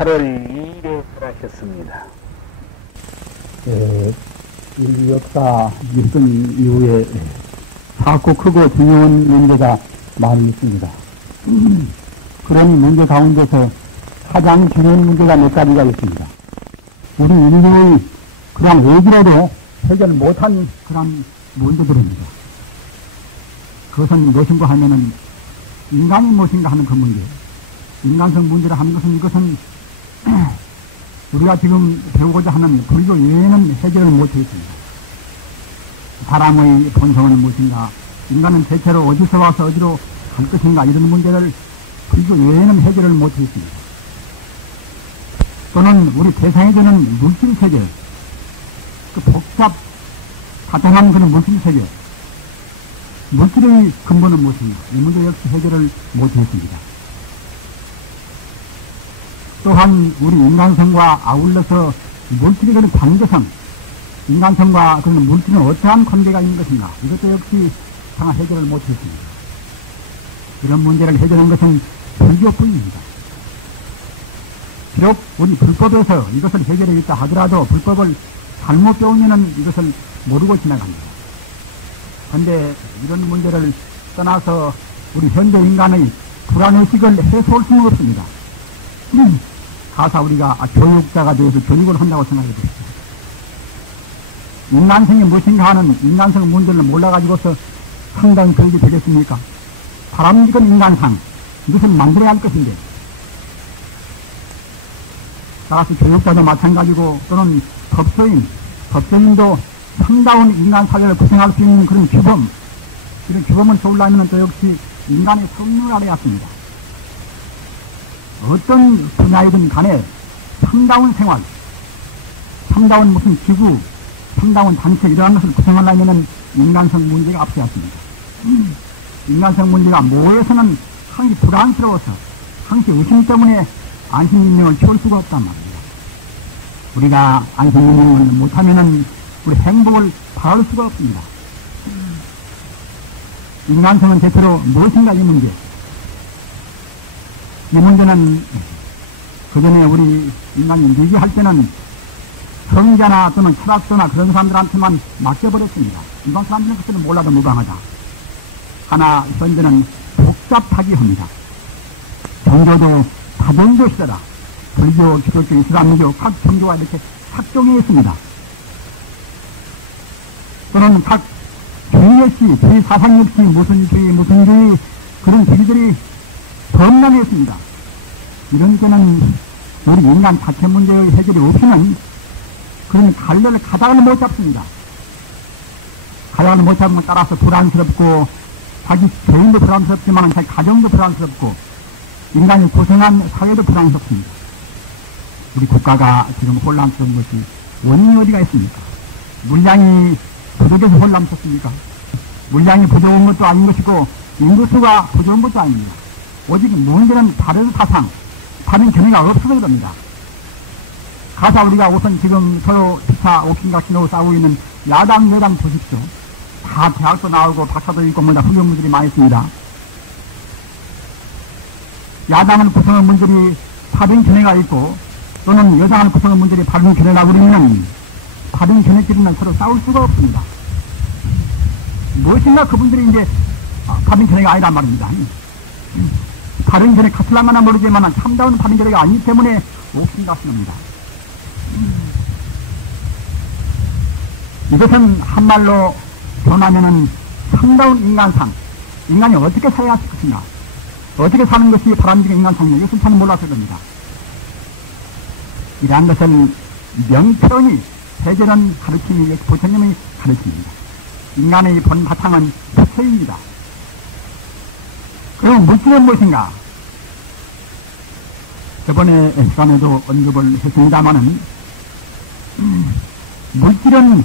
8월 2일에 살아셨습니다. 인류 역사 일등 이후에 작고 크고 중요한 문제가 많이 있습니다. 그런 문제 가운데서 가장 중요한 문제가 몇 가지가 있습니다. 우리 인류의 그냥 얘기라도 해결 못한 그런 문제들입니다. 그것은 무엇인가 하면은 인간이 무엇인가 하는 그 문제. 인간성 문제를 하는 것은 이것은 우리가 지금 배우고자 하는 불교 외에는 해결을 못하겠습니다. 사람의 본성은 무엇인가, 인간은 대체로 어디서 와서 어디로 갈 것인가, 이런 문제를 불교 외에는 해결을 못하겠습니다. 또는 우리 대상이 되는 물질세계, 그 복잡 다양한 그런 물질세계, 물질의 근본은 무엇인가, 이 문제 역시 해결을 못했습니다. 또한 우리 인간성과 아울러서 물질의 그런 관계성, 인간성과 그런 물질은 어떠한 관계가 있는 것인가, 이것도 역시 상하 해결을 못했습니다. 이런 문제를 해결한 것은 불교뿐입니다. 비록 우리 불법에서 이것을 해결하겠다 하더라도 불법을 잘못 배우면은 이것을 모르고 지나갑니다. 그런데 이런 문제를 떠나서 우리 현대 인간의 불안의식을 해소할 수는 없습니다. 가사 우리가 교육자가 되어서 교육을 한다고 생각해 보십시오. 인간성이 무엇인가 하는 인간성 문제를 몰라가지고서 상당히 교육이 되겠습니까? 바람직한 인간상, 이것은 만들어야 할 것인데, 따라서 교육자도 마찬가지고 또는 법조인도 상다운 인간 사회를 구성할 수 있는 그런 규범, 이런 규범을 세우려면 또 역시 인간의 성능을 알아야 합니다. 어떤 분야이든 간에 상다운 생활, 상다운 무슨 기구, 상다운 단체, 이러한 것을 구성하려면 인간성 문제가 앞서야 합니다. 인간성 문제가 모여서는 항시 불안스러워서, 항시 의심 때문에 안심인명을 채울 수가 없단 말입니다. 우리가 안심인명을 못하면은 우리 행복을 바랄 수가 없습니다. 인간성은 대체로 무엇인가 이 문제. 이 문제는 그전에 우리 인간이 미기할 때는 성자나 또는 철학자나 그런 사람들한테만 맡겨버렸습니다. 일반 사람들은 그때는 몰라도 무방하다. 하나 현재는 복잡하게 합니다. 종교도 다종교 시대다. 불교, 기독교, 이슬람교 각 종교가 이렇게 착종해 있습니다. 또는 각 주의 역시, 주의 사상 역시 무슨 주의 그런 주의들이 범람해 있습니다. 이런 때는 우리 인간 자체 문제의 해결이 없이는 그런 갈래를 가닥을 못 잡습니다. 가닥을 못 잡으면 따라서 불안스럽고, 자기 개인도 불안스럽지만 자기 가정도 불안스럽고, 인간이 고생한 사회도 불안스럽습니다. 우리 국가가 지금 혼란스러운 것이 원인이 어디가 있습니까? 물량이 부족해서 혼란스럽습니까? 물량이 부족한 것도 아닌 것이고 인구수가 부족한 것도 아닙니다. 오직 문제는 다른 사상, 다른 견해가 없어서 그럽니다. 가사 우리가 우선 지금 서로 피차 옥신각 신하고 싸우고 있는 야당 여당 보십시오. 다 대학도 나오고 박사도 있고 뭐다 훌륭한 많이 있습니다. 야당을 구성한 분들이 다른 견해가 있고 또는 여당을 구성한 분들이 다른 견해가 우리는 다른 견해끼리는 서로 싸울 수가 없습니다. 무엇인가 그분들이 이제 다른 견해가 아니란 말입니다. 다른 견해 같을라마나 모르지만 참다운 다른 견해가 아니기 때문에 옥신각신합니다. 이것은 한말로 변하면은 상다운 인간상, 인간이 어떻게 살아야 할 것인가, 어떻게 사는 것이 바람직한 인간상이냐, 이것은 잘 몰라서 그럽니다. 이러한 것은 명평이 해결한 가르침이 부처님의 가르침입니다. 인간의 본 바탕은 부처입니다. 그럼 물질은 무엇인가? 저번에 시간에도 언급을 했습니다마는 물질은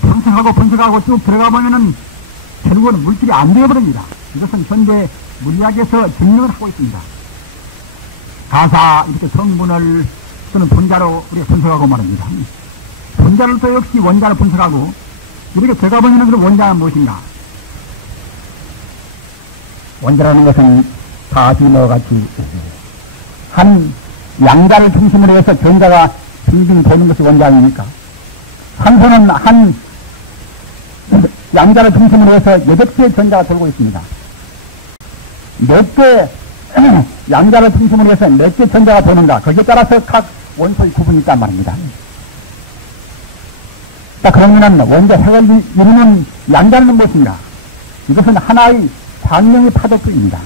분석하고 쭉 들어가 보면은 결국은 물질이 안 되어버립니다. 이것은 현재 물리학에서 증명을 하고 있습니다. 가사 이렇게 성분을 또는 분자로 우리가 분석하고 말합니다. 분자를 또 역시 원자를 분석하고 이렇게 들어가 보면은 그 원자는 무엇인가? 원자라는 것은 다시와 같이 한 양자를 중심으로 해서 전자가 빙빙 도는 것이 원자 아닙니까? 산소는 한 양자를 중심으로 해서 8개의 전자가 돌고 있습니다. 4개 양자를 중심으로 해서 4개 전자가 도는가, 거기에 따라서 각 원소의 구분이 있단 말입니다. 자, 그러면 원자 핵을 이루는 양자는 무엇인가? 이것은 하나의 광명의 파도뿐입니다.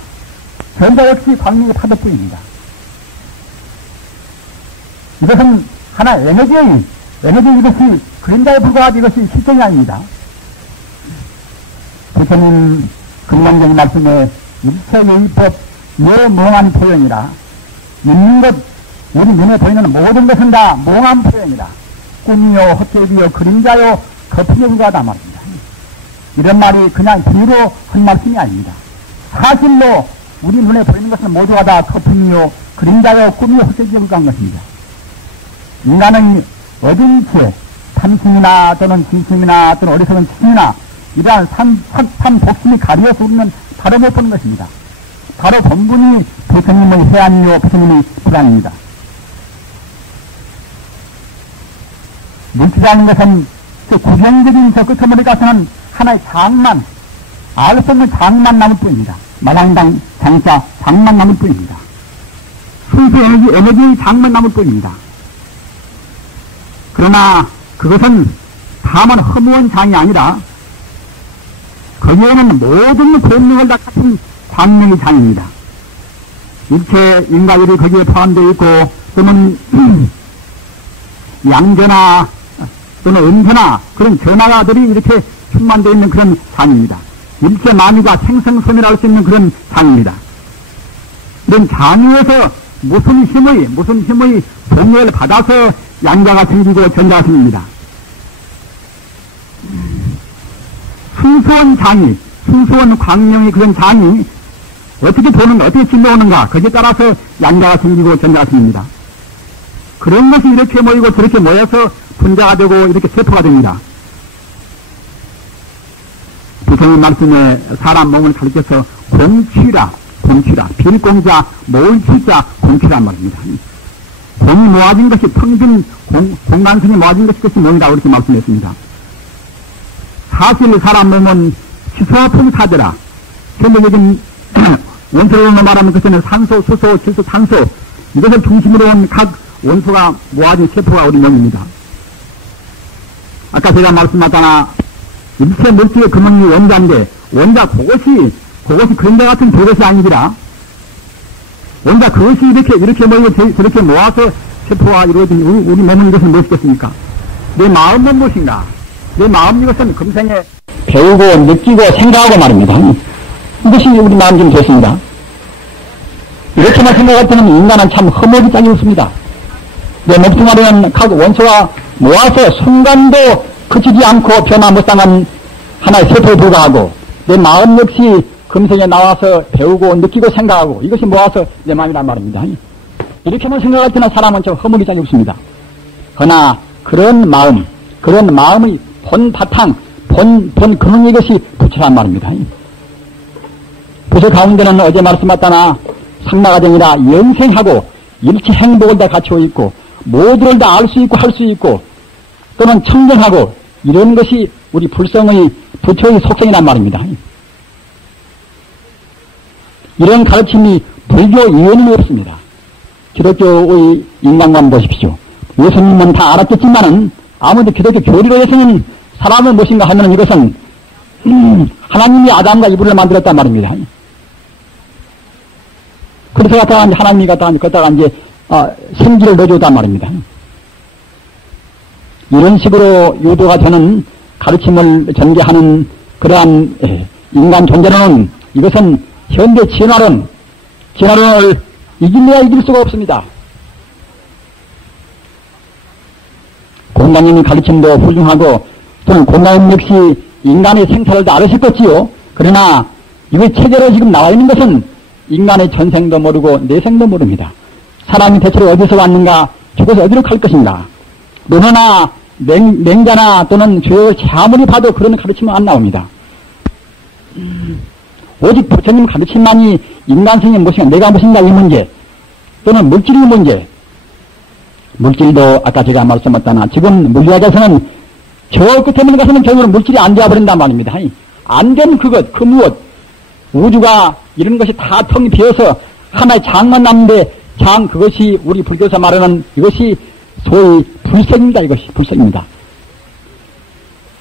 전자 역시 광명의 파도뿐입니다. 이것은 하나의 에너지 이것이 그림자에 불과하지 이것이 실정이 아닙니다. 부처님 금강경의 말씀에 일체의법 묘몽한 표현이라, 있는 것, 우리 눈에 보이는 모든 것은 다 몽한 표현이라, 꿈이요 헛개비요 그림자요 거푸경과다 말입니다. 이런 말이 그냥 비유로 한 말씀이 아닙니다. 사실로 우리 눈에 보이는 것은 모두가 다 거품이요 그림자요 꿈이요 헛개비요가 한 것입니다. 인간은 어딘 채 탐심이나 또는 진심이나 또는 어리석은 치심이나 이러한 삼 독심이 가려서 우리는 바로 못 보는 것입니다. 바로 본분이 부처님의 해안이요 부처님의 불안입니다. 물질이라는 것은 그 구경적인 저 끝머리 가서는 하나의 장만, 알 수 없는 장만 남을 뿐입니다. 마당당 장자 장만 남을 뿐입니다. 순수 에너지의 장만 남을 뿐입니다. 그러나 그것은 다만 허무한 장이 아니라 거기에는 모든 권능을 다 갖춘 광명의 장입니다. 일체 인과율이 거기에 포함되어 있고 또는 양전화 또는 음전화 그런 전화들이 이렇게 충만되어 있는 그런 장입니다. 일체 만유가 생성소멸할 수 있는 그런 장입니다. 이런 장위에서 무슨 힘의 동요를 받아서 양자가 생기고 전자가 생깁니다. 순수한 장이, 순수한 광명의 그런 장이 어떻게 도는가, 어떻게 진도오는가, 거기에 따라서 양자가 생기고 전자가 생깁니다. 그런 것이 이렇게 모이고 저렇게 모여서 분자가 되고 이렇게 세포가 됩니다. 부처님 말씀에 사람 몸을 가르쳐서 공취라, 빌공자, 모을취자, 공취란 말입니다. 공이 모아진 것이 평균 공간성이 모아진 것이 몸이라고 이렇게 말씀했습니다. 사실 사람 몸은 시소와 풍사대라. 전체적인 원소로 말하면 그것은 산소, 수소, 질소, 탄소 이것을 중심으로 온 각 원소가 모아진 세포가 우리 몸입니다. 아까 제가 말씀하잖아 일체 물질의 근원이 원자인데 원자 그것이 그림자 같은 그것이 아니더라. 원자 그것이 이렇게 모이고 저렇게 모아서 세포가 이루어진 우리 몸은 이것은 무엇이겠습니까? 내 마음은 무엇인가? 내 마음 이것은 금생에 배우고 느끼고 생각하고 말입니다. 이것이 우리 마음 좀 됐습니다. 이렇게만 생각할 때는 인간은 참 허물이 짝이 없습니다. 내 몸뚱아리는 각 원소가 모아서 순간도 그치지 않고 변화 못당한 하나의 세포에 불과하고 내 마음 역시 금생에 나와서 배우고 느끼고 생각하고 이것이 모아서 내 마음이란 말입니다. 이렇게만 생각할 때는 사람은 좀 허물이 짝이 없습니다. 그러나 그런 마음의 본 바탕, 본 근원 이것이 부처란 말입니다. 부처 가운데는 어제 말씀하셨다나 상나가정이라 영생하고 일체 행복을 다 갖추어 있고 모두를 다 알 수 있고 할 수 있고 또는 청정하고 이런 것이 우리 불성의 부처의 속성이란 말입니다. 이런 가르침이 불교 이외에는 없습니다. 기독교의 인간관 보십시오. 예수님은 다 알았겠지만은 아무도 기독교 교리로 해서는 사람은 무엇인가 하면 이것은 하나님이 아담과 이브를 만들었단 말입니다. 그래서 갖다가 하나님이 갖다가 이제 생기를 넣어줬단 말입니다. 이런 식으로 유도가 되는 가르침을 전개하는 그러한 인간 존재로는 이것은 현대 진화론을 이길래야 이길 수가 없습니다. 공자님의 가르침도 훌륭하고 또는 공자님 역시 인간의 생사를 다 알으셨겠지요. 그러나 이거 체제로 지금 나와 있는 것은 인간의 전생도 모르고 내생도 모릅니다. 사람이 대체로 어디서 왔는가, 죽어서 어디로 갈 것인가. 논어나 맹자나 또는 죄의 아무리 봐도 그런 가르침은 안 나옵니다. 오직 부처님 가르침만이 인간성이 무엇인가, 내가 무엇인가 이 문제, 또는 물질의 문제. 물질도 아까 제가 말씀했다나 지금 물리학에서는 저 끝에 가서는 결국은 물질이 안 되어버린단 말입니다. 안 된 그것, 그 무엇, 우주가 이런 것이 다 텅 비어서 하나의 장만 남는데 장, 그것이 우리 불교에서 말하는 이것이 소위 불성입니다. 이것이 불성입니다.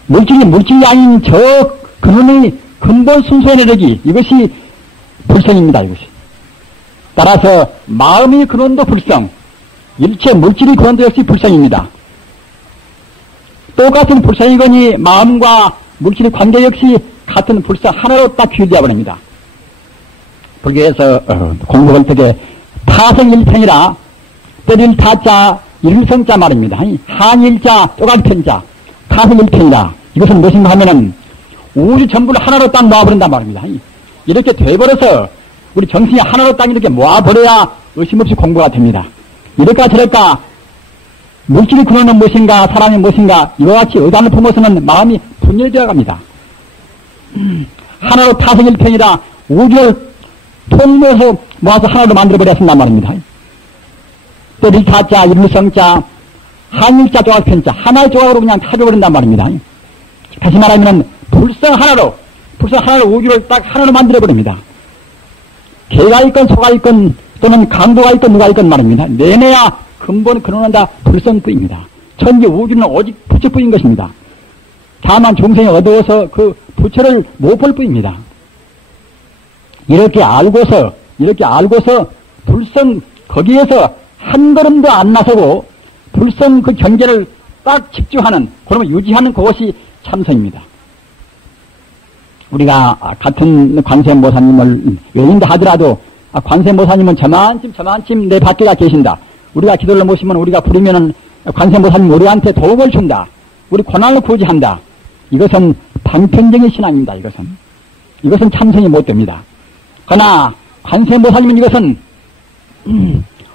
물질이 아닌 저 근원의 근본 순수의 내력이 이것이 불성입니다. 이것이. 따라서 마음의 근원도 불성, 일체 물질의 근원도 역시 불성입니다. 똑같은 불성이거니 마음과 물질의 관계 역시 같은 불성 하나로 딱 규율되어 버립니다. 불교에서 공부할 때에 타성일편이라 때릴 타자 일성자 말입니다. 한일자 쪼갈편자 타성일편이라 이것은 무엇인가 하면은 우주 전부를 하나로 딱 모아버린단 말입니다. 이렇게 돼버려서 우리 정신이 하나로 딱 이렇게 모아버려야 의심없이 공부가 됩니다. 이럴까 저럴까 물질의 근원은 무엇인가 사람이 무엇인가 이와 같이 의단을 품어서는 마음이 분열되어 갑니다. 하나로 타성일편이라 우주를 통해서 모아서 하나로 만들어버렸단 말입니다. 때릴 타자 일성자 한일자 조각편자 하나의 조각으로 그냥 타져버린단 말입니다. 다시 말하면 불성 하나로 우주를 딱 하나로 만들어버립니다. 개가 있건 소가 있건 또는 강도가 있건 누가 있건 말입니다. 내내야 근본 근원은 다 불성뿐입니다. 천지 우주는 오직 부처뿐인 것입니다. 다만 종생이 어두워서 그 부처를 못 볼 뿐입니다. 이렇게 알고서 불성 거기에서 한 걸음도 안 나서고 불성 그 경계를 딱 집중하는 그러면 유지하는 그것이 참선입니다. 우리가 같은 관세음보살님을 외인다 하더라도 관세음보살님은 저만침 내 밖에가 계신다. 우리가 기도를 모시면 우리가 부르면은 관세음보살님 우리한테 도움을 준다. 우리 고난을 구제한다. 이것은 방편적인 신앙입니다. 이것은 참선이 못 됩니다. 그러나 관세음보살님은 이것은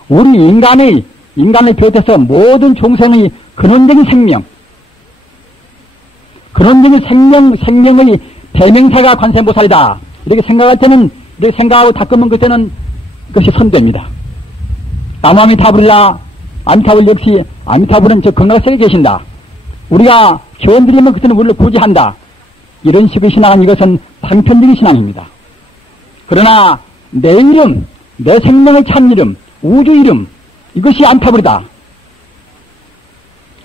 우리 인간을 비롯해서 모든 종생의 근원적인 생명의 대명사가 관세음보살이다. 이렇게 생각할 때는 이렇게 생각하고 닦으면 그때는 그것이 선됩니다. 나무아미타불이라 아미타불 역시 아미타불은 저 건강세계에 계신다. 우리가 기원드리면 그때는 우리를 구제한다. 이런 식의 신앙은 이것은 방편적인 신앙입니다. 그러나 내 이름, 내 생명의 참 이름, 우주 이름 이것이 아미타불이다.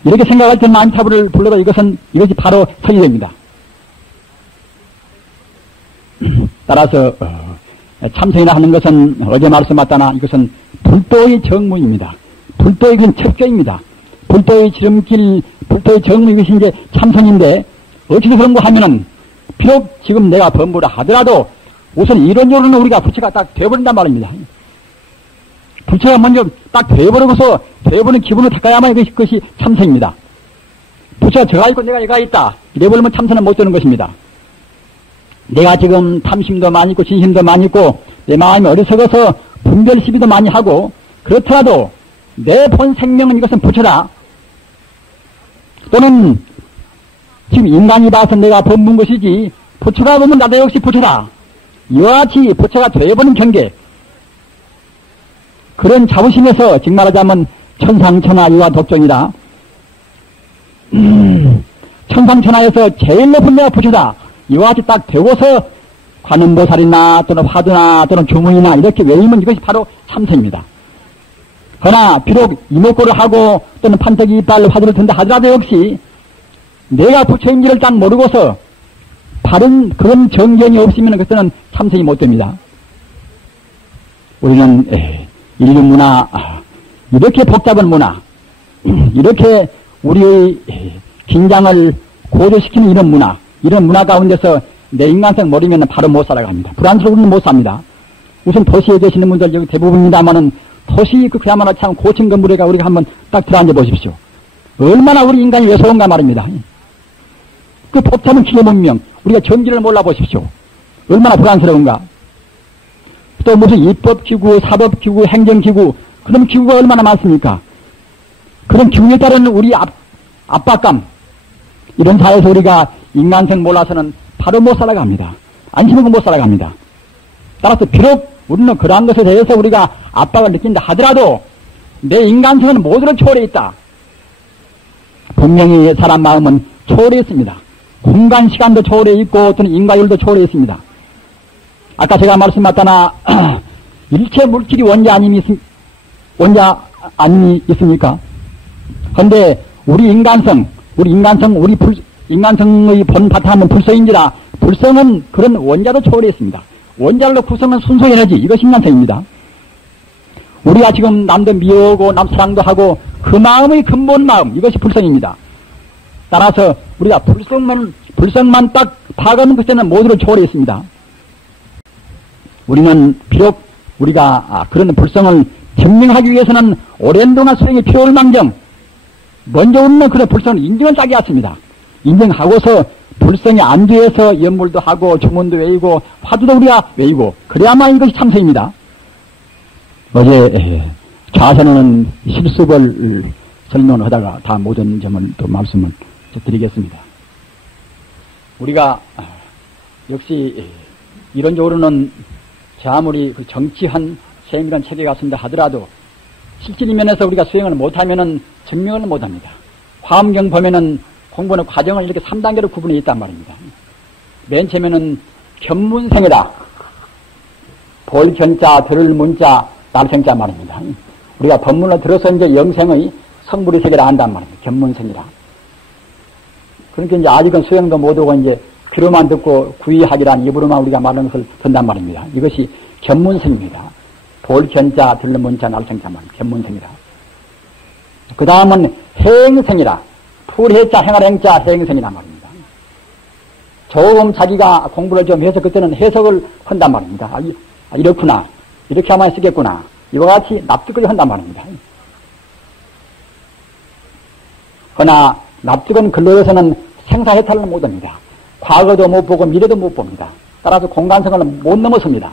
이렇게 생각할 때는 아미타불을 불러도 이것이 바로 선이 됩니다. 따라서 참선이라 하는 것은 어제 말씀했다나 이것은 불도의 정무입니다. 불도의 그 척결입니다. 불도의 지름길, 불도의 정무 이것이 이제 참선인데 어찌서 그런 거 하면은 비록 지금 내가 범부를 하더라도 우선 이론적으로는 우리가 부처가 딱 되어버린단 말입니다. 부처가 먼저 딱 되어버리고서 되어버린 기분을 닦아야만 그것이 참선입니다. 부처가 저가 있고 내가 얘가 있다. 이래버리면 참선은 못 되는 것입니다. 내가 지금 탐심도 많이 있고 진심도 많이 있고 내 마음이 어리석어서 분별 시비도 많이 하고 그렇더라도 내 본 생명은 이것은 부처다. 또는 지금 인간이 봐서 내가 범문 것이지 부처가 보면 나도 역시 부처다. 이와 같이 부처가 되어버린 경계 그런 자부심에서 즉 말하자면 천상천하 이와 독종이다. 천상천하에서 제일 높은 내가 부처다. 이와 같이 딱 되고서 관음보살이나 또는 화두나 또는 주문이나 이렇게 외우면 이것이 바로 참선입니다. 그러나 비록 이목구를 하고 또는 판때기 이빨 화두를 든다 하더라도 역시 내가 부처인지를 딱 모르고서 바른 그런 정견이 없으면 그때는 참선이 못 됩니다. 우리는 인류 문화, 이렇게 복잡한 문화, 이렇게 우리의 긴장을 고조시키는 이런 문화 가운데서 내 인간성 모르면 바로 못 살아갑니다. 불안스러우면 못 삽니다. 우선 도시에 계시는 분들 여기 대부분입니다만은 도시 그야말로 참 고층 건물에가 우리가 한번 딱 들어앉아 보십시오. 얼마나 우리 인간이 외로운가 말입니다. 그 복잡한 기계문명, 우리가 전기를 몰라보십시오. 얼마나 불안스러운가. 또 무슨 입법기구, 사법기구, 행정기구, 그런 기구가 얼마나 많습니까? 그런 기구에 따른 우리 압박감, 이런 사회에서 우리가 인간성 몰라서는 바로 못 살아갑니다. 안심하고 못 살아갑니다. 따라서 비록 우리는 그러한 것에 대해서 우리가 압박을 느낀다 하더라도 내 인간성은 모두를 초월해 있다. 분명히 사람 마음은 초월해 있습니다. 공간 시간도 초월해 있고 또는 인과율도 초월해 있습니다. 아까 제가 말씀하셨다나 일체 물질이 원자 아님이 있습니까? 그런데 우리 인간성의 본 바탕은 불성인지라 불성은 그런 원자도 초월해 있습니다. 원자로 구성은 순수 에너지, 이것이 인간성입니다. 우리가 지금 남도 미워하고 남 사랑도 하고 그 마음의 근본 마음, 이것이 불성입니다. 따라서 우리가 불성만 딱 파악하는 것에는 모두를 초월해 있습니다. 우리는 비록 우리가 그런 불성을 증명하기 위해서는 오랜 동안 수행이 필요할 망정 먼저 우리는 그런 불성을 인정을 짜게 했습니다. 인정하고서 불성에 안주해서 연물도 하고 주문도 외우고 화두도 우리가 외우고 그래야만 이것이 참선입니다. 어제 좌선은 실습을 설명을 하다가 다 모든 점을 또 말씀을 드리겠습니다. 우리가 역시 이론적으로는 제 아무리 그 정치한 수행이라는 체계가 쓴다 하더라도 실질의 면에서 우리가 수행을 못하면은 증명을 못합니다. 화엄경 보면은 공부는 과정을 이렇게 3단계로 구분해 있단 말입니다. 맨 처음에는 견문생이다. 볼견자, 들을 문자, 날생자 말입니다. 우리가 법문을 들어서 이제 영생의 성불의 세계를 안단 말입니다. 견문생이라. 그러니까 이제 아직은 수행도 못하고 이제 귀로만 듣고 구의학이라는 입으로만 우리가 말하는 것을 듣는단 말입니다. 이것이 견문생입니다. 볼견자, 들을 문자, 날생자 말입니다. 견문생이라. 그 다음은 해행생이라. 풀해자, 행할 행자, 해행생이란 말입니다. 조금 자기가 공부를 좀 해서 그때는 해석을 한단 말입니다. 이렇구나. 이렇게 하면 쓰겠구나. 이와 같이 납득을 한단 말입니다. 그러나 납득은 근로에서는 생사해탈을 못합니다. 과거도 못 보고 미래도 못 봅니다. 따라서 공간성을 못 넘어섭니다.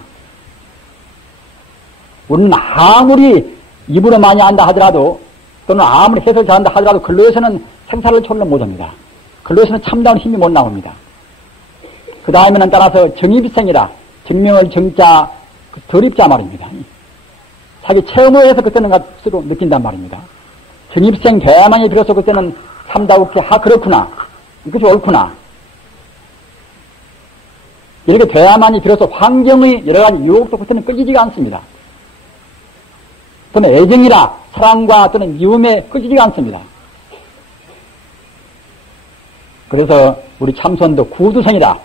우리는 아무리 입으로 많이 안다 하더라도 또는 아무리 해석을 잘한다 하더라도 근로에서는 생사를 초월을 못합니다. 근로에서는 참다운 힘이 못 나옵니다. 그 다음에는 따라서 정입생이라 증명을 정자 덜입자 말입니다. 자기 체험을 해서 그때는 스스로 느낀단 말입니다. 정입생 돼야만이 비로소 그때는 참다우게 그렇구나. 이것이 옳구나. 이렇게 돼야만이 비로소 환경의 여러 가지 유혹도 그때는 끊기지가 않습니다. 또는 애정이라 사랑과 또는 미움에 끊기지가 않습니다. 그래서 우리 참선도 구두성이다.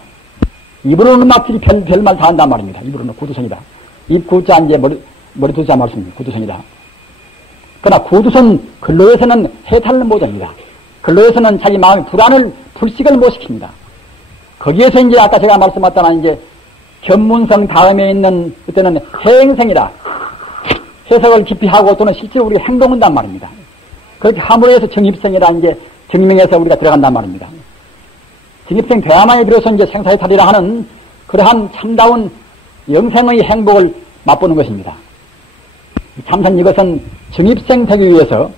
입으로는 막 별말 다 한단 말입니다. 입으로는 구두성이다. 입 구자 이제 머리 두자 말씀입니다. 구두성이다. 그러나 구두성 근로에서는 해탈을 못합니다. 근로에서는 자기 마음의 불식을 못 시킵니다. 거기에서 이제 아까 제가 말씀하셨다나 이제 견문성 다음에 있는 그때는 해행성이라 해석을 깊이 하고 또는 실제로 우리가 행동한단 말입니다. 그렇게 함으로 해서 정입성이라 이제 증명해서 우리가 들어간단 말입니다. 정입생 돼야만이 비로소 이제 생사해탈이라 하는 그러한 참다운 영생의 행복을 맛보는 것입니다. 참선 이것은 정입생 되기 위해서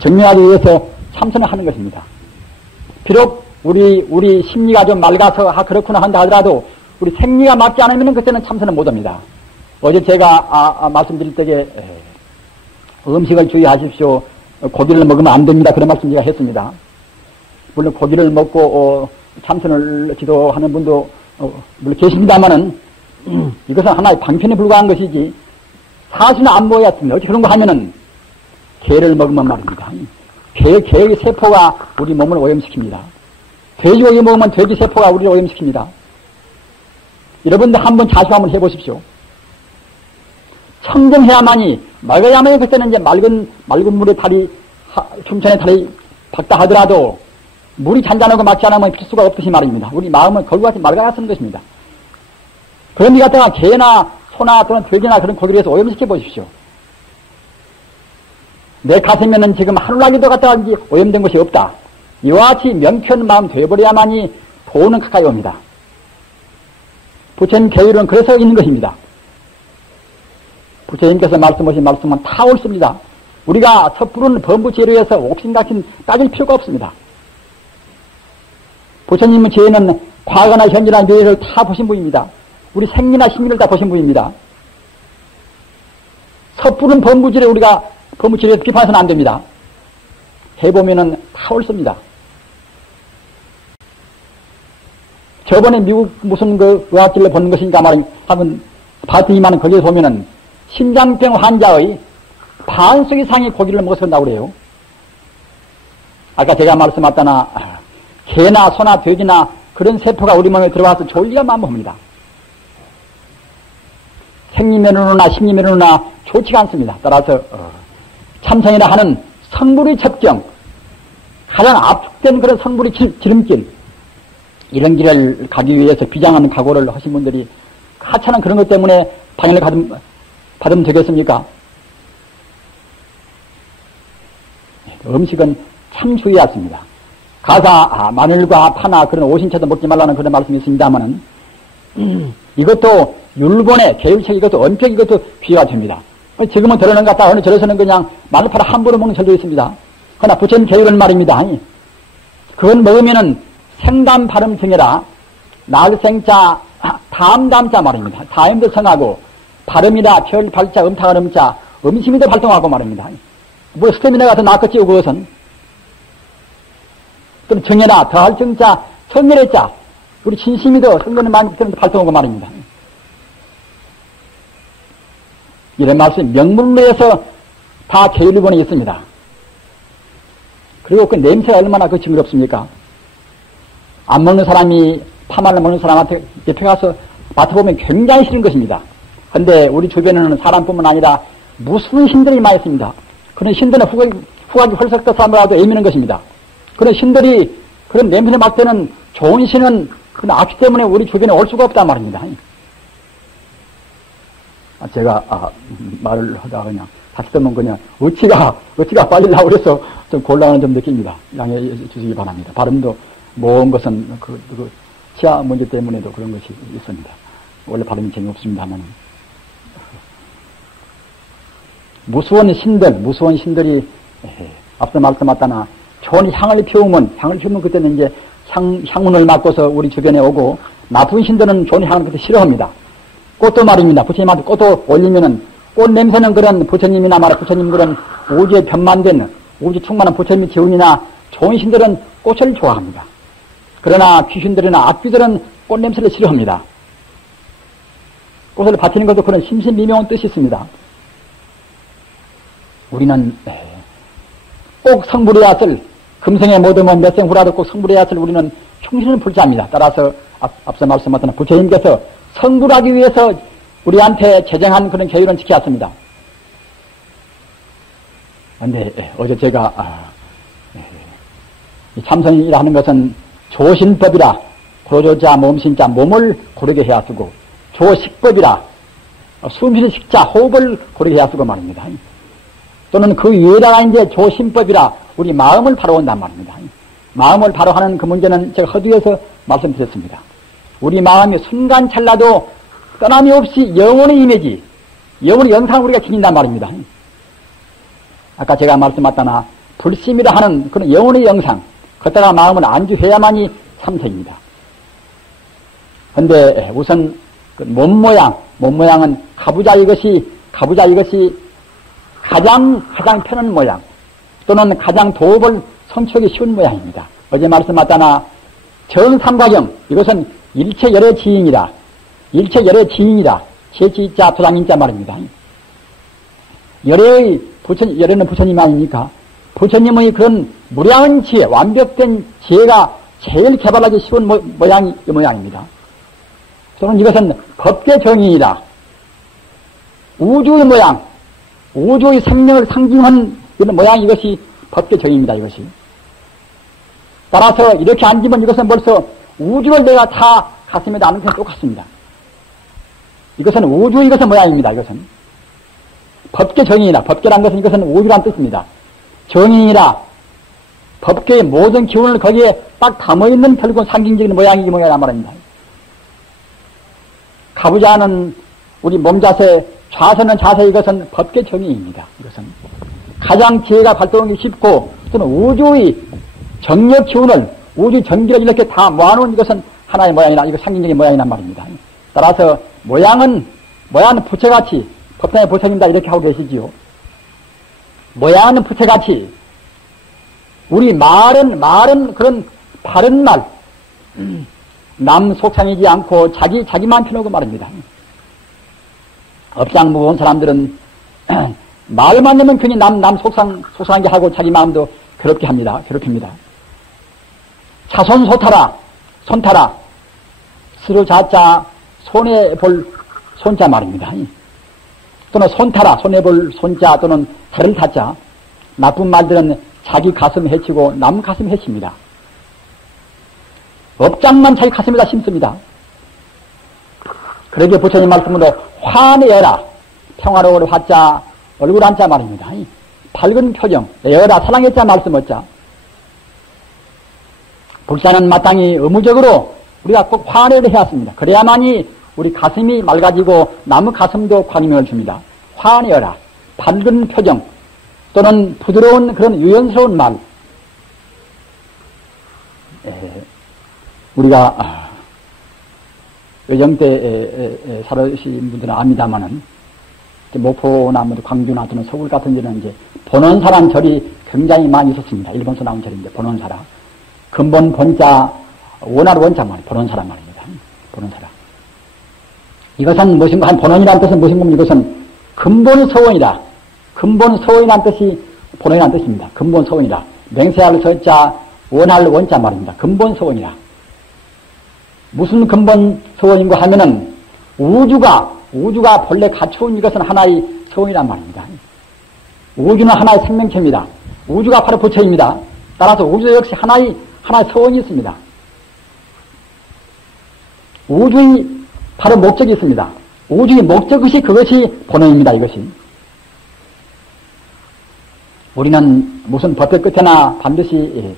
증명하기 위해서 참선을 하는 것입니다. 비록 우리 심리가 좀 맑아서 그렇구나 한다 하더라도 우리 생리가 맞지 않으면 그때는 참선을 못합니다. 어제 제가 말씀드릴 때에 음식을 주의하십시오. 고기를 먹으면 안 됩니다. 그런 말씀 제가 했습니다. 물론 고기를 먹고 참선을 지도하는 분도 물론 계십니다만은 이것은 하나의 방편에 불과한 것이지 사실은 안 먹어야 합니다. 어떻게 그런 거 하면은 개를 먹으면 말입니다. 개의 세포가 우리 몸을 오염시킵니다. 돼지고기 먹으면 돼지 세포가 우리를 오염시킵니다. 여러분들 한번 자주 한번 해보십시오. 청정해야만이 맑아야만이 그때는 이제 맑은 물에 춘천에 달이 박다 하더라도 물이 잔잔하고 맞지 않으면 필수가 없듯이 말입니다. 우리 마음은 거기와 같이 맑아야 쓰는 것입니다. 그런 데 갖다가 개나 소나 또는 돼지나 그런 고기를 해서 오염시켜 보십시오. 내 가슴에는 지금 하루라기도 갖다가 이제 오염된 것이 없다. 이와 같이 명쾌한 마음 되어버려야만이 도는 가까이 옵니다. 부처님 계율은 그래서 있는 것입니다. 부처님께서 말씀하신 말씀은 다 옳습니다. 우리가 섣부른 범부제로에서 옥신각신 따질 필요가 없습니다. 부처님은 죄는 과거나 현재나 미래를 다 보신 분입니다. 우리 생리나 심리를 다 보신 분입니다. 섣부른 범부질에 우리가 범부질에서 비판해서는 안 됩니다. 해보면은 다 옳습니다. 저번에 미국 무슨 그 의학길로 보는 것인가 하면 봤더니만 거기에 보면은 심장병 환자의 반석 이상의 고기를 먹었다고 그래요. 아까 제가 말씀하셨다나 개나 소나 돼지나 그런 세포가 우리 몸에 들어와서 좋을 리가 만무합니다. 생리면으로나 심리면으로나 좋지가 않습니다. 따라서 참선이라 하는 성불의 첩경, 가장 압축된 그런 성불의 지름길, 이런 길을 가기 위해서 비장한 각오를 하신 분들이 하찮은 그런 것 때문에 방해를 받으면 되겠습니까? 음식은 참 주의하십니다. 가사, 마늘과 파나 그런 오신채도 먹지 말라는 그런 말씀이 있습니다만은, 이것도 율본의 계율책 이것도 원격 이것도 귀가 됩니다. 지금은 저러는 것 같다. 어느 저래서는 그냥 마늘 파나 함부로 먹는 절도 있습니다. 그러나 부처님 계율은 말입니다. 그건 먹으면은 생담 발음 등이라 날생자, 담담자 말입니다. 다임도 성하고 발음이라 별 발자, 음탕한 음자, 음심이도 발동하고 말입니다. 뭐 스태미나가 더 낫겠지요, 그것은. 또 정해나 더할 정자, 성렬의 자, 우리 진심이도 성렬의 마음이 발동하고 말입니다. 이런 말씀 명문로에서 다 계율본에 있습니다. 그리고 그 냄새가 얼마나 그 징그럽습니까? 안 먹는 사람이 파마를 먹는 사람한테 옆에 가서 맡아보면 굉장히 싫은 것입니다. 그런데 우리 주변에는 사람뿐만 아니라 무수한 신들이 많이 있습니다. 그런 신들은 후각이 헐썩 떠서 한번라도 애미는 것입니다. 그런 신들이 그런 냄새 맡을 때는 좋은 신은 그 악취 때문에 우리 주변에 올 수가 없단 말입니다. 제가 말을 하다가 그냥 다시 듣면 그냥 어치가 빨리 나오려서 좀 곤란한 점 느낍니다. 양해해 주시기 바랍니다. 발음도 모은 것은 그 치아 문제 때문에도 그런 것이 있습니다. 원래 발음이 재미없습니다만 무수한 신들이 앞서 말씀하셨다나 좋은 향을 피우면 그때는 이제 향운을 맡고서 우리 주변에 오고 나쁜 신들은 좋은 향을 그때 싫어합니다. 꽃도 말입니다. 부처님한테 꽃도 올리면은 꽃 냄새는 그런 부처님이나 말해 부처님 그런 우주에 변만된 우주 충만한 부처님의 기운이나 좋은 신들은 꽃을 좋아합니다. 그러나 귀신들이나 악귀들은 꽃 냄새를 싫어합니다. 꽃을 바치는 것도 그런 심신미명한 뜻이 있습니다. 우리는 꼭 성불해야 쓸 금생에 못 오면 몇 생 후라도 꼭 성불해야 쓸 우리는 충신을 불자합니다. 따라서 앞서 말씀하셨던 부처님께서 성불하기 위해서 우리한테 제정한 그런 계율은 지켜왔습니다. 그런데 어제 제가 이 참선이라 하는 것은 조신법이라 고조자 몸신자 몸을 고르게 해야 쓰고 조식법이라 숨쉬는 식자 호흡을 고르게 해야 쓰고 말입니다. 또는 그 위에다가 이제 조신법이라 우리 마음을 바로 온단 말입니다. 마음을 바로 하는 그 문제는 제가 허두에서 말씀드렸습니다. 우리 마음이 순간 찰나도 떠남이 없이 영혼의 이미지, 영혼의 영상을 우리가 지닌단 말입니다. 아까 제가 말씀하셨다나 불심이라 하는 그런 영혼의 영상, 걷다가 마음을 안주해야만이 참선입니다. 그런데 우선 그 몸모양은 가부자 이것이 가장 편한 모양, 또는 가장 도업을 성취하기 쉬운 모양입니다. 어제 말씀하셨다나 정삼과경, 이것은 일체열의 지인이라, 제지자 부장인자 말입니다. 열애는 부처님 아닙니까? 부처님의 그런 무량한 지혜, 완벽된 지혜가 제일 개발하기 쉬운 모양이 이 모양입니다. 또는 이것은 법계 정의이다. 우주의 모양, 우주의 생명을 상징한 이런 모양, 이것이 법계 정의입니다. 이것이. 따라서 이렇게 앉으면 이것은 벌써 우주를 내가 다 가슴에 안는 것과 똑같습니다. 이것은 우주의 이것의 모양입니다. 이것은 법계 정의이라, 법계란 것은 이것은 우주란 뜻입니다. 정의이라 법계의 모든 기운을 거기에 딱 담아있는 결국은 상징적인 모양이 이 모양이란 말입니다. 가부자는 우리 몸 자세, 좌세는 자세, 이것은 법계 정의입니다. 이것은 가장 지혜가 발동하기 쉽고 또는 우주의 정력 기운을 우주 전기를 이렇게 다 모아놓은 이것은 하나의 모양이나 이거 상징적인 모양이란 말입니다. 따라서 모양은 부채같이 법당의 보살입니다 이렇게 하고 계시지요. 모양은 부채같이 우리 말은 그런 바른 말, 남 속상이지 않고 자기만 편하고 말입니다. 업장 무거운 사람들은 말만 하면 괜히 남 속상하게 하고 자기 마음도 괴롭힙니다. 손타라, 스루 자자, 손에 볼 손자 말입니다. 또는 손타라, 손에 볼 손자 또는 다른 타자, 나쁜 말들은 자기 가슴 해치고 남 가슴 해칩니다. 업장만 자기 가슴에다 심습니다. 그러기에 부처님 말씀으로 화내어라, 평화로울 화자, 얼굴 한자 말입니다. 밝은 표정, 내어라, 사랑했자 말씀 어자. 불사는 마땅히 의무적으로 우리가 꼭 화내를 해야 합니다. 그래야만이 우리 가슴이 맑아지고 남의 가슴도 광명을 줍니다. 화내어라, 밝은 표정 또는 부드러운 그런 유연스러운 말. 우리가 외정때 살아계신 분들은 압니다마는 목포나 광주나 또는 서울 같은 데는 이제 본원사란 절이 굉장히 많이 있었습니다. 일본에서 나온 절인데 본원사라. 근본 본자 원할 원자 말이에요. 본원사란 말입니다. 본원사라. 이것은 무엇인가 한 본원이라는 뜻은 무엇인가 이것은 근본 서원이다. 근본 서원이라는 뜻이 본원이라는 뜻입니다. 근본 서원이다. 맹세할 서자 원할 원자 말입니다. 근본 서원이다. 무슨 근본 서원인가 하면은 우주가 본래 갖추은 이것은 하나의 서원이란 말입니다. 우주는 하나의 생명체입니다. 우주가 바로 부처입니다. 따라서 우주 역시 하나의 서원이 있습니다. 우주의 바로 목적이 있습니다. 우주의 목적의식 그것이 본원입니다. 이것이. 우리는 무슨 법의 끝에나 반드시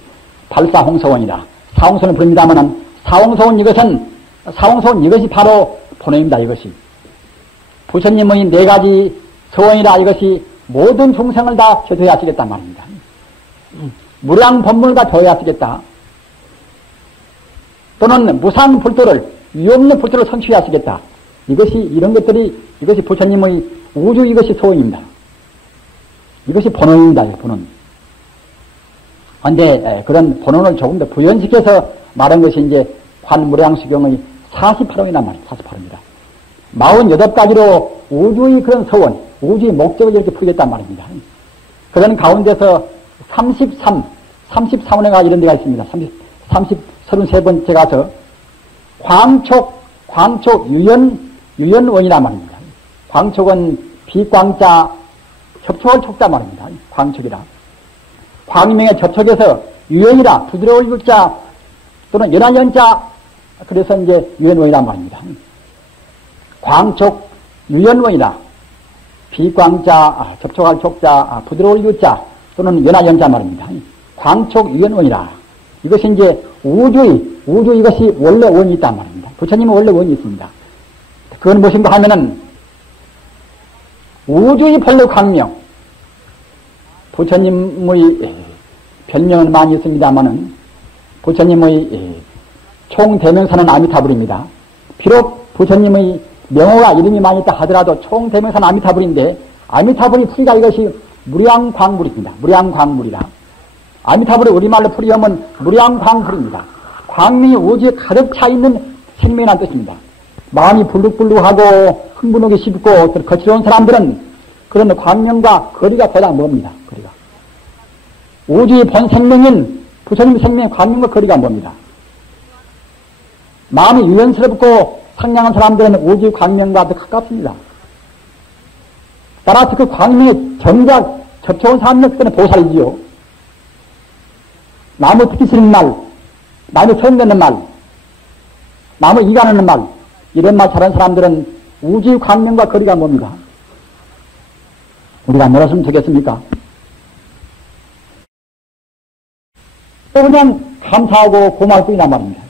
발사홍서원이다. 사홍서원을 부릅니다마는 사홍서원 이것이 바로 본원입니다. 이것이. 부처님의 4가지 서원이라 이것이 모든 중생을 다 교도해 하시겠단 말입니다. 무량법문을 다 교도해 하시겠다. 또는 무상불도를, 위없는 불도를 선취해 하시겠다. 이런 것들이, 이것이 부처님의 우주 이것이 서원입니다. 이것이 본원입니다. 본원. 그런데 그런 본원을 조금 더 부연시켜서 말한 것이 이제 관무량수경의 48호이란 말입니다. 48호입니다. 48가지로 우주의 그런 서원, 우주의 목적을 이렇게 풀겠단 말입니다. 그런 가운데서 33원회가 이런 데가 있습니다. 33번째 가서 광촉 유연원이란 말입니다. 광촉은 비광자 접촉을 촉자 말입니다. 광촉이라. 광명의 접촉에서 유연이라 부드러울 유자 또는 연한 연자 그래서 이제 유연원이란 말입니다. 광촉 유연원이라 비광자 접촉할 촉자 부드러울 유자 또는 연한 연자 말입니다. 광촉 유연원이라 이것이 이제 우주의 이것이 원래 원이 있단 말입니다. 부처님은 원래 원이 있습니다. 그건 무엇인가 하면은 우주의 본래 광명 부처님의 별명은 많이 있습니다만은 부처님의 총대명사는 아미타불입니다. 비록 부처님의 명호가 이름이 많이 있다 하더라도 총대명사는 아미타불인데 아미타불이 풀이가 이것이 무량광불입니다. 무량광불이라. 아미타불을 우리말로 풀이하면 무량광불입니다. 광명이 우주에 가득 차 있는 생명이라는 뜻입니다. 마음이 불룩불룩하고 흥분하기 쉽고 거칠어온 사람들은 그런 광명과 거리가 거다 멉니다. 거리가. 우주의 본 생명인 부처님 생명의 광명과 거리가 멉니다. 마음이 유연스럽고 상냥한 사람들은 우주의 광명과 더 가깝습니다. 따라서 그 광명에 정작 접촉한 사람들은 보살이지요. 남을 듣기 싫은 말, 남이 처음 듣는 말, 남을 이간하는 말, 이런 말 잘하는 사람들은 우주의 광명과 거리가 멉니다. 우리가 뭐랬으면 되겠습니까? 그냥 감사하고 고마울 뿐이란 말입니다.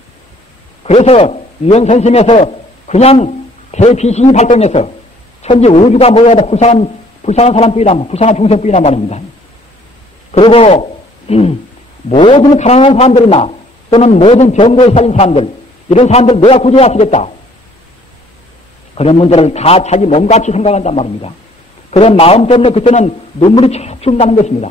그래서 유연선심에서 그냥 대비신이 발동해서 천지 우주가 모여다 불쌍한 사람뿐이란, 불쌍한 중생뿐이란 말입니다. 그리고 모든 가난한 사람들이나 또는 모든 병고에 살린 사람들, 이런 사람들 내가 구제하시겠다. 그런 문제를 다 자기 몸같이 생각한단 말입니다. 그런 마음 때문에 그때는 눈물이 쭉쭉 나는 것입니다.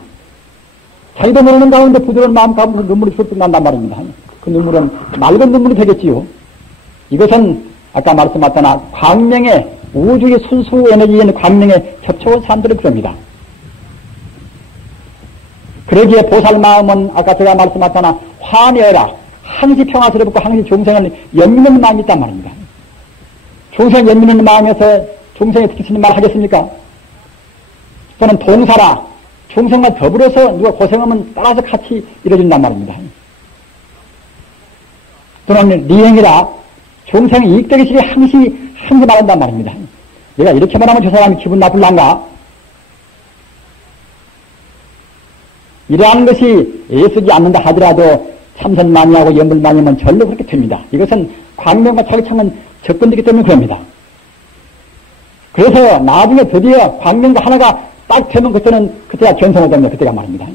자기도 모르는 가운데 부드러운 마음 가운데서 눈물이 쭉쭉 난단 말입니다. 그 눈물은 맑은 눈물이 되겠지요. 이것은 아까 말씀하셨다나 광명의 우주의 순수 에너지인 광명에 접촉한 사람들이 그럽니다. 그러기에 보살 마음은 아까 제가 말씀하셨다나 화내어라. 항시 평화스럽고 항시 중생을 연민하는 마음이 있단 말입니다. 중생을 연민하는 마음에서 중생이 어떻게 쓰는 말 하겠습니까? 또는 동사라. 중생과 더불어서 누가 고생하면 따라서 같이 이뤄준단 말입니다. 또는 리행이라. 중생이 이익되기 싫게 항시 말한단 말입니다. 내가 이렇게 말하면 저 사람이 기분 나쁠란가? 이러한 것이 애쓰지 않는다 하더라도 참선 많이 하고 염불 많이 하면 절로 그렇게 됩니다. 이것은 광명과 차기창은 접근되기 때문에 그럽니다. 그래서 나중에 드디어 광명과 하나가 딱 되면 그때가 견성을 됩니다. 그때가 말입니다.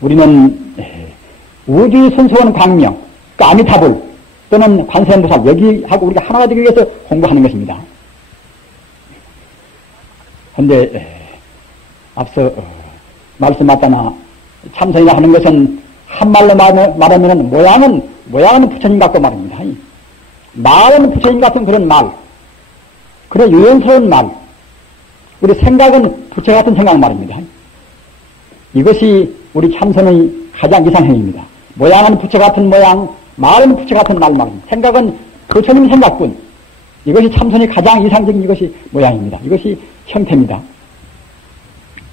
우리는 우주의 순수한 광명, 그 아미타불 또는 관세음보살 여기하고 우리가 하나가 되기 위해서 공부하는 것입니다. 그런데 앞서 말씀하셨다나 참선이라 하는 것은 한말로 말하면 모양은 부처님 같고 말입니다. 말은 부처님 같은 그런 말, 그런 유연스러운 말, 우리 생각은 부처 같은 생각 말입니다. 이것이 우리 참선의 가장 이상행입니다. 모양은 부처 같은 모양, 말은 부처 같은 말 말입니다. 생각은 부처님 생각뿐. 이것이 참선의 가장 이상적인 이것이 모양입니다. 이것이 형태입니다.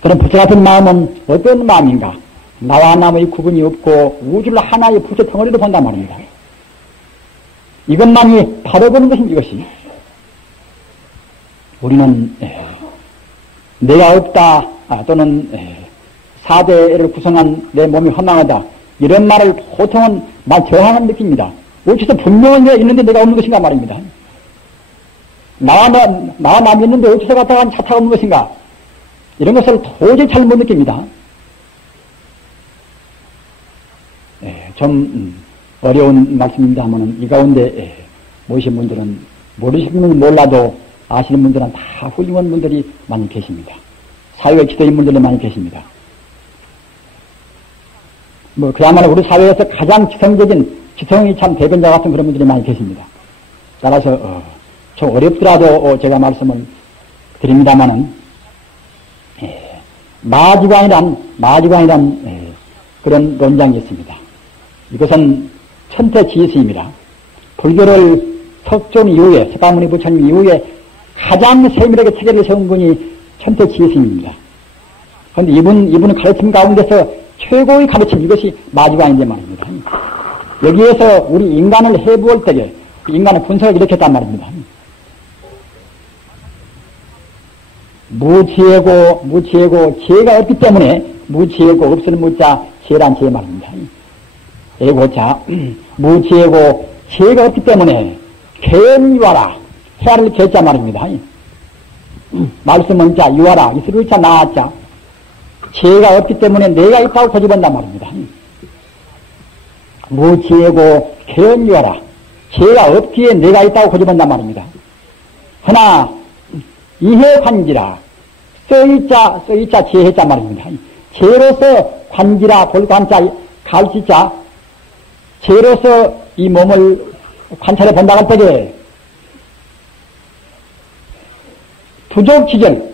그런 부처 같은 마음은 어떤 마음인가? 나와 남의 구분이 없고 우주를 하나의 부처 덩어리로 본단 말입니다. 이것만이 바로 보는 것입니다. 이것이. 우리는 내가 없다 또는 사대를 구성한 내 몸이 허망하다 이런 말을 보통은 저항하는 느낌입니다. 어째서 분명한 내가 있는데 내가 없는 것인가 말입니다. 나와 남이 있는데 어째서 갔다가 차타가 없는 것인가? 이런 것을 도저히 잘 못 느낍니다. 좀 어려운 말씀입니다만 이 가운데 모이신 분들은 모르시는 분은 몰라도 아시는 분들은 다 훌륭한 분들이 많이 계십니다. 사회의 지도인 분들이 많이 계십니다. 그야말로 우리 사회에서 가장 지성이 참 대변자 같은 그런 분들이 많이 계십니다. 따라서 좀 어렵더라도 제가 말씀을 드립니다마는 마지광이란 그런 논장이 있습니다. 이것은 천태지수입니다. 불교를 석존 이후에 석가모니 부처님 이후에 가장 세밀하게 체계를 세운 분이 천태지수입니다. 그런데 이분의 가르침 가운데서 최고의 가르침 이것이 마지광인데 말입니다. 여기에서 우리 인간을 해부할 때에 인간의 분석을 이렇게 했단 말입니다. 무지혜고 지혜가 없기 때문에 무지혜고 없을 무자 지혜란 지혜 말입니다. 애고자 무지혜고 지혜가 없기 때문에 개유하라 해야를 개자 말입니다. 말씀은 자 유하라 이슬을 자 나았자 지혜가 없기 때문에 내가 있다고 고집한단 말입니다. 무지혜고 개연유하라 지혜가 없기에 내가 있다고 고집한단 말입니다. 하나 이해관지라 써있자 지혜자 말입니다. 지혜로서 관지라 볼관자 갈지자 지혜로서 이 몸을 관찰해 본다고 할 때에 부족지절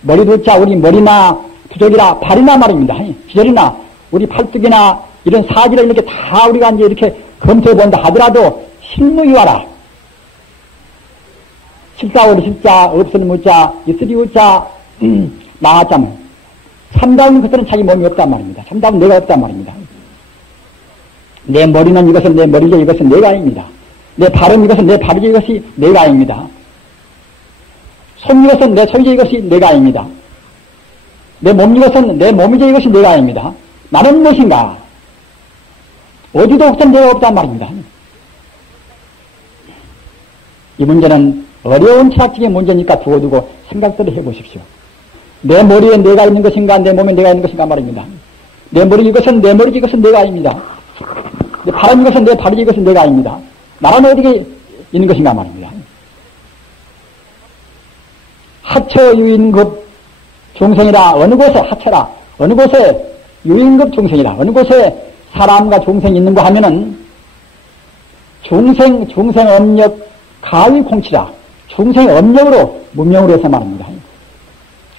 머리두자 우리 머리나 부족이라 발이나 말입니다. 지절이나 우리 팔뚝이나 이런 사지를 이렇게 다 우리가 이제 이렇게 검토해 본다 하더라도 실무이와라 실사오리 실자 없을 무자 있으리 우자 나아자면 참다운 것들은 자기 몸이 없단 말입니다. 참다운 내가 없단 말입니다. 내 머리는 이것은 내 머리죠. 이것은 내가 아닙니다. 내 발은 이것은 내 발이죠. 이것이 내가 아닙니다. 손 이것은 내 손이죠. 이것이 내가 아닙니다. 내 몸 이것은 내 몸이죠. 이것이 내가 아닙니다. 나는 무엇인가? 어디도 없던 내가 없단 말입니다. 이 문제는 어려운 철학적인 문제니까 두고두고 생각들을 해보십시오. 내 머리에 내가 있는 것인가 내 몸에 내가 있는 것인가 말입니다. 내 머리 이것은 내 머리지 이것은 내가 아닙니다. 내 발은 이것은 내 발이지 이것은 내가 아닙니다. 나라는 어디에 있는 것인가 말입니다. 하처 유인급 중생이라 어느 곳에 하처라 어느 곳에 유인급 중생이라 어느 곳에 사람과 중생이 있는가 하면은 중생 업력 가위 공치라 중생 업력으로 문명으로 해서 말입니다.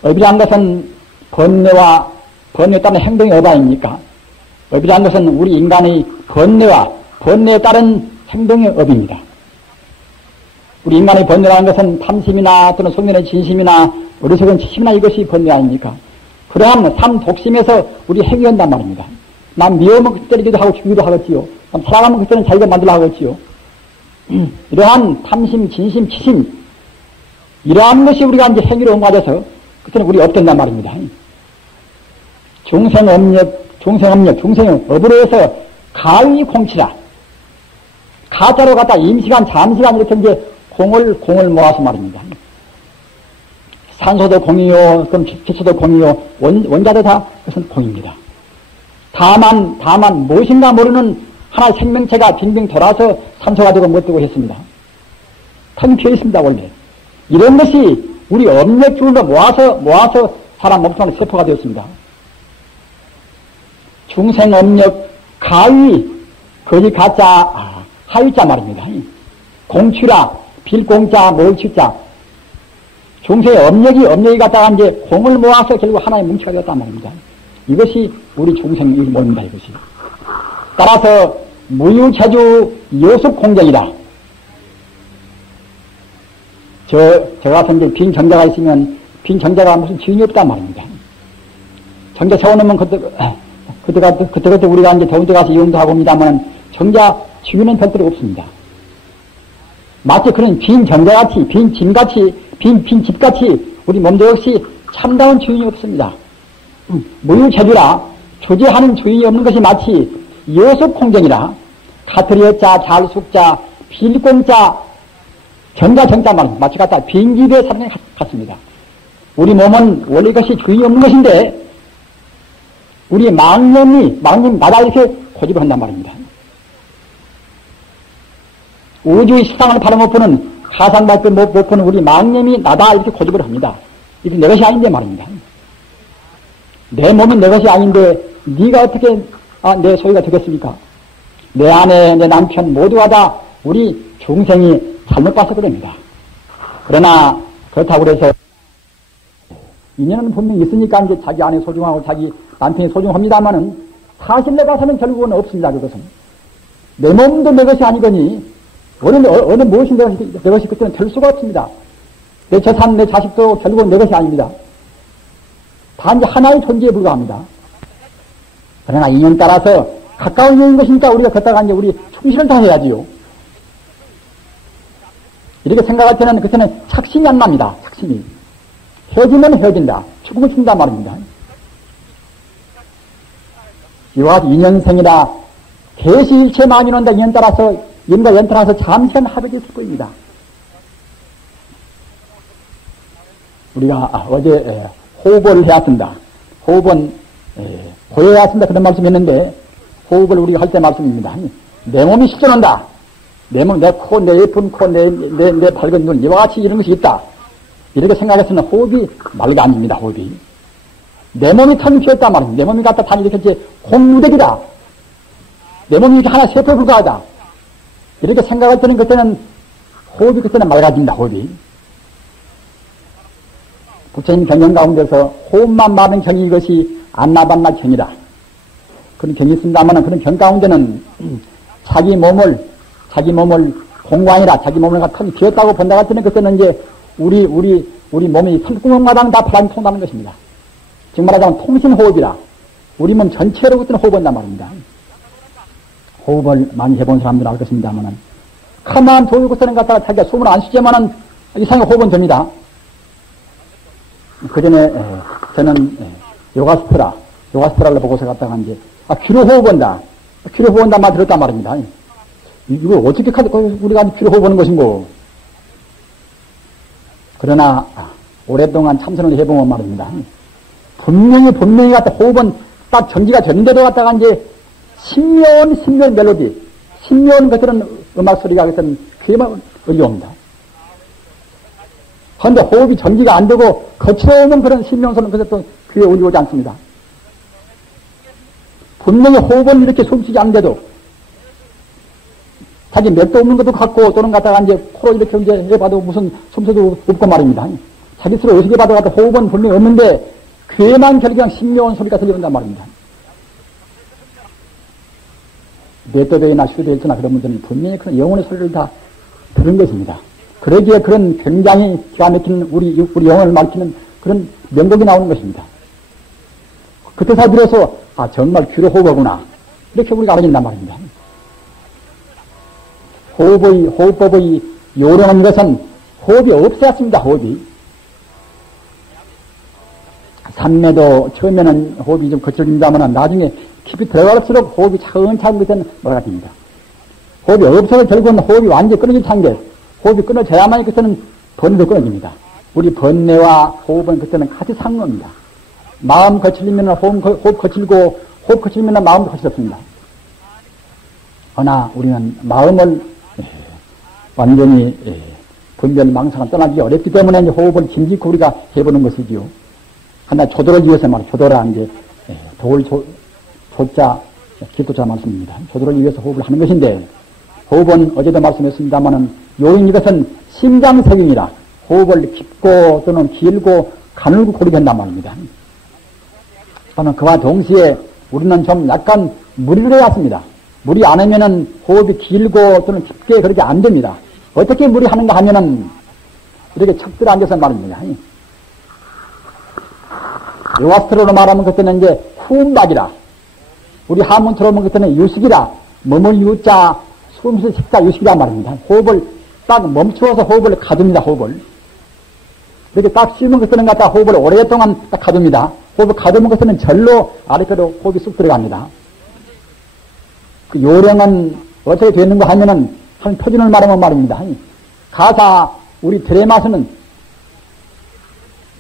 업이란 것은 번뇌에 따른 행동의 업 아닙니까? 업이란 것은 우리 인간의 번뇌에 따른 행동의 업입니다. 우리 인간의 번뇌라는 것은 탐심이나 또는 속면의 진심이나 어리석은 지심이나 이것이 번뇌 아닙니까? 그러한 삼독심에서 우리 행위 한단 말입니다. 남 미워하면 그 때리기도 하고 죽이기도 하겠지요. 남 사랑하면 그때는 자기가 만들려 하겠지요. 이러한 탐심, 진심, 치심 이러한 것이 우리가 이제 행위로 옮겨져서 그때는 우리 업된단 말입니다. 중생의 업으로 해서 가위 공치라. 가짜로 갖다 임시간, 잠시간 이렇게 이제 공을 모아서 말입니다. 산소도 공이요, 그럼 기초도 공이요, 원자도 다 그것은 공입니다. 다만 무엇인가 모르는 하나의 생명체가 빙빙 돌아서 산소가 되고 못 되고 했습니다. 텅 비어 있습니다, 원래. 이런 것이 우리 업력줄로 모아서 사람 몸통에 세포가 되었습니다. 중생 업력 가위, 거기 가짜, 하위자 말입니다. 공취라, 빌공자, 몰취자. 중생의 업력이 갖다가 이제 공을 모아서 결국 하나의 뭉치가 되었단 말입니다. 이것이 우리 중생의 몸입니다, 이것이. 따라서 무유체주 요습공정이다. 저 같은 이제 빈 정자가 있으면 빈 정자가 무슨 지인이 없단 말입니다. 정자 세워놓으면 그때 우리가 이제 더운 데 가서 이용도 하고 합니다만 정자 지위는 별도로 없습니다. 마치 그런 빈 정자같이, 빈 짐같이, 빈 집같이 우리 몸도 역시 참다운 주인이 없습니다. 무유체주라 조제하는 주인이 없는 것이 마치 요속공정이라 가트리어자, 잘숙자, 빌공자, 정자 말입니다. 마치 갖다 빈 집에 사는 것 같습니다. 우리 몸은 원래 이것이 주인이 없는 것인데 우리 망념 나다 이렇게 고집을 한단 말입니다. 우주의 세상을 바라못 가상밖에 못 보는 우리 망념이 나다 이렇게 고집을 합니다. 이게 내 것이 아닌데 말입니다. 내 몸은 내 것이 아닌데 네가 어떻게 내 소유가 되겠습니까? 내 아내, 내 남편 모두가 다 우리 중생이 잘못 봐서 그럽니다. 그러나 그렇다고 해서 인연은 분명히 있으니까 이제 자기 아내 소중하고 자기 남편이 소중합니다만은 사실내 가서는 결국은 없습니다. 그것은 내 몸도 내 것이 아니거니 어느 무엇이 내 것이 그때는 될 수가 없습니다. 내 재산, 내 자식도 결국은 내 것이 아닙니다. 단지 하나의 존재에 불과합니다. 그러나 인연 따라서 가까운 인연인 것이니까 우리가 걷다가 이제 우리 충실을 다해야지요. 이렇게 생각할 때는 그때는 착신이 안 납니다. 착신이. 헤어지면 헤어진다. 죽으면 죽는다 말입니다. 이와 같이 인연생이라 개시일체 마음이 논다. 인연 따라서 인과 연타라서 잠시간 합해졌을 것입니다. 우리가 어제 호흡을 해야 쓴다. 호흡은 고해야 쓴다. 그런 말씀했는데 호흡을 우리가 할 때 말씀입니다. 내 몸이 실존한다. 내 몸, 내 코, 내 예쁜 코, 내 밝은 눈, 이와 같이 이런 것이 있다. 이렇게 생각했으면 호흡이 말가 아닙니다. 호흡이. 내 몸이 텅 비었단 말입니다. 내 몸이 갖다 단지 이렇게 이제 공무대기다. 내 몸이 이렇게 하나 세포에 불과하다. 이렇게 생각할 때는 그때는 호흡이 그때는 맑아진다. 호흡이. 부처님 경영 가운데서 호흡만 많은 경이 이것이 안나반나 경이다. 그런 경이 있습니다만 그런 경 가운데는 자기 몸을 공관이라 자기 몸을 턱이 비었다고 본다고 할 때는 그때는 이제 우리 몸이 털구멍마당 다 바람이 통하는 것입니다. 즉 말하자면 통신호흡이라 우리 몸 전체로 그때는 호흡한단 말입니다. 호흡을 많이 해본 사람들은 알겠습니다만은 가만 조이고서는 갖다가 자기가 숨을 안 쉬지만은 이상하게 호흡은 됩니다. 그 전에 저는 요가스트라를 보고서 갔다가 이제 귀로 호흡한다. 귀로 호흡한다 말 들었단 말입니다. 이거 어떻게 우리가 귀로 호흡하는 것인고. 그러나 오랫동안 참선을 해보면 말입니다. 분명히 갖다 호흡은 딱 정지가 되는데도 갖다가 이제 신묘한 멜로디, 신묘한 것들은 음악 소리가 그때는 귀에만 들려옵니다. 그런데 호흡이 전기가 안 되고 거칠어오는 그런 신명소는 그래서 또 귀에 울려오지 않습니다. 분명히 호흡은 이렇게 숨쉬지 않는데도 자기 맥도 없는 것도 같고 또는 갖다가 이제 코로 이렇게 이제 해봐도 무슨 숨소도 없고 말입니다. 자기 스스로 의식에 받아가도 호흡은 분명히 없는데 귀에만 결국은 신묘한 소리가 들려온단 말입니다. 뇌도배나 슈데일트나 그런 분들은 분명히 그런 영혼의 소리를 다 들은 것입니다. 그러기에 그런 굉장히 기가 막히는 우리 영혼을 밝히는 그런 명곡이 나오는 것입니다. 그때서 비로소 정말 귀로 호흡하구나 이렇게 우리가 알아진단 말입니다. 호흡법의 요령은 이것은 호흡이 없애었습니다. 호흡이 삼매도 처음에는 호흡이 좀 거칠어진다면 나중에 깊이 들어갈수록 호흡이 차근차근 그때는 뭐가 됩니다. 호흡이 없어서 결국은 호흡이 완전히 끊어질 차인데 호흡이 끊어져야만 그때는 번뇌도 끊어집니다. 우리 번뇌와 호흡은 그때는 같이 상응합니다. 마음 거칠리면 호흡 거칠고 호흡 거칠리면 마음도 거칠었습니다. 그러나 우리는 마음을 완전히 분별 망상을 떠나기 어렵기 때문에 이제 호흡을 짐짓고 우리가 해보는 것이지요. 하나 조도를 위해서 말이에요. 조도라 이제 조자 기도자 말씀입니다. 조도를 위해서 호흡을 하는 것인데 호흡은 어제도 말씀했습니다마는 요인 이것은 심장석용이라 호흡을 깊고 또는 길고 가늘고 고르게 한단 말입니다. 저는 그와 동시에 우리는 좀 약간 무리를 해왔습니다. 무리 안 하면은 호흡이 길고 또는 깊게 그렇게 안 됩니다. 어떻게 무리하는가 하면은 이렇게 척들어 앉아서 말입니다. 요아스트로로 말하면 그때는 이제 후음박이라 우리 한문처럼 보면 그때는 유식이라 머물 유자 숨쉬는 식자 유식이라 말입니다. 호흡을 딱 멈추어서 호흡을 가둡니다. 호흡을 이렇게 딱 쉬면 그때는 갖다 호흡을 오랫동안 딱 가둡니다. 호흡을 가두면 그때는 절로 아래쪽으로 호흡이 쑥 들어갑니다. 그 요령은 어떻게 되는가 하면은 한 표준을 말하면 말입니다. 가사 우리 들이마시는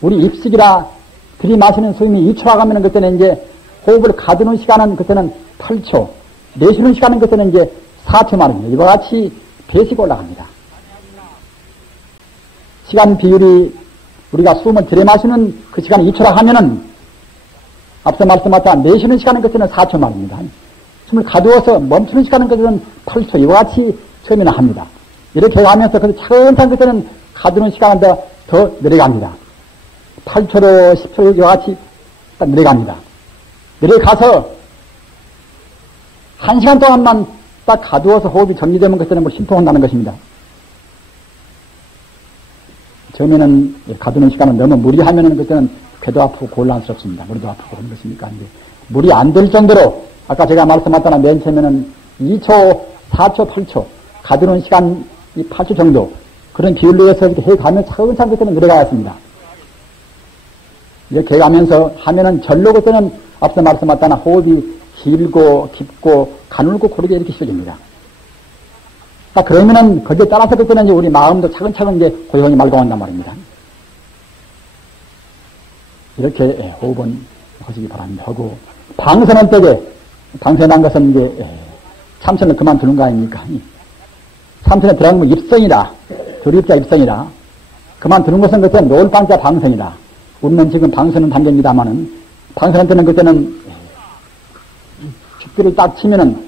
우리 입식이라 들이마시는 숨이 2초 가면은 그때는 이제 호흡을 가두는 시간은 그때는 8초, 내쉬는 시간은 그때는 이제 4초 말입니다. 이와 같이 배씩 올라갑니다. 시간 비율이 우리가 숨을 들이마시는 그 시간이 2초라 하면은 앞서 말씀하셨던 내쉬는 시간은 그때는 4초 말입니다. 숨을 가두어서 멈추는 시간은 그때는 8초 이와 같이 처음에는 합니다. 이렇게 하면서 차근차근 그때는 가두는 시간은 더 내려갑니다. 8초로 10초로 이와 같이 딱 내려갑니다. 내려가서 1시간 동안만 딱 가두어서 호흡이 정리되면 그때는 뭐 심통한다는 것입니다. 처음에는 가두는 시간은 너무 무리하면은 그때는 궤도 아프고 곤란스럽습니다. 머리도 아프고 그런 것이니까 이제 무리 안 될 정도로 아까 제가 말씀하셨다나 맨 처음에는 2초, 4초, 8초 가두는 시간이 8초 정도 그런 비율로 해서 이렇게 해가면 차근차근 그때는 내려가겠습니다. 이렇게 해가면서 하면은 절로 그때는 앞서 말씀하셨다나 호흡이 길고 깊고 가늘고 고르게 이렇게 쉬어집니다. 딱 그러면은 거기에 따라서 그때는 이제 우리 마음도 차근차근 이제 고요히 맑아온단 말입니다. 이렇게 호흡은 하시기 바랍니다. 하고 방선한 때에 방선한 것은 이제 참선을 그만두는 거 아닙니까? 참선에 들어가면 입성이라 두립자 입성이라 그만두는 것은 그때 노을방자 방선이라 우리는 지금 방선은 단계입니다마는 방선한 때는 그때는 죽기를 딱 치면은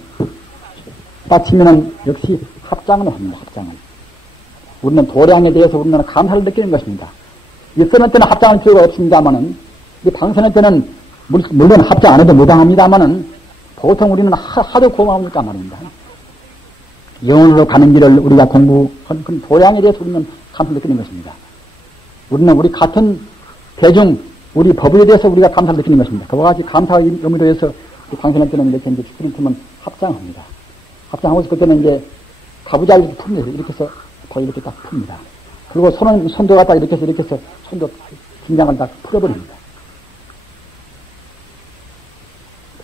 역시 합장을 합니다. 합장을. 우리는 도량에 대해서 우리는 감사를 느끼는 것입니다. 입선할 때는 합장할 필요가 없습니다마는 이 방선할 때는 물론 합장 안 해도 무방합니다마는 보통 우리는 하도 고마우니까 말입니다. 영혼으로 가는 길을 우리가 공부한 그 도량에 대해서 우리는 감사를 느끼는 것입니다. 우리는 우리 같은 대중, 우리 법에 대해서 우리가 감사를 느끼는 것입니다. 그와 같이 감사의 의미로 해서 방선할 때는 이렇게 이제 죽기를 틀면 합장합니다. 합장하고서 그때는 이제 가부좌를 이렇게 풉니다. 이렇게 해서 거의 이렇게 딱 풉니다. 그리고 손도 갖다 이렇게 해서 손도 긴장을 딱 풀어버립니다.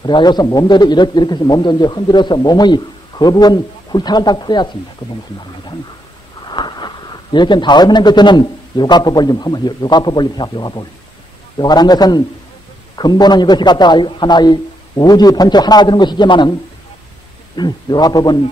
그래가지고서 몸도 이렇게 해서 몸도 이제 흔들어서 몸의 그 부분 굴탁을 딱 풀어야 했습니다. 그 부분 말입니다. 이렇게 다음에는 그때는 요가법을 좀 하면, 요가법을 해야 요가법. 요가란 것은 근본은 이것이 갖다가 하나의 우주의 본chất 하나가 되는 것이지만은 요가법은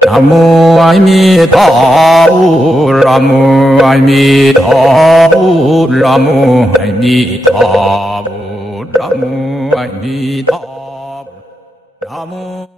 나무 아미타불 나무 아미타불 나무 아미타불 나무 아미타불 나무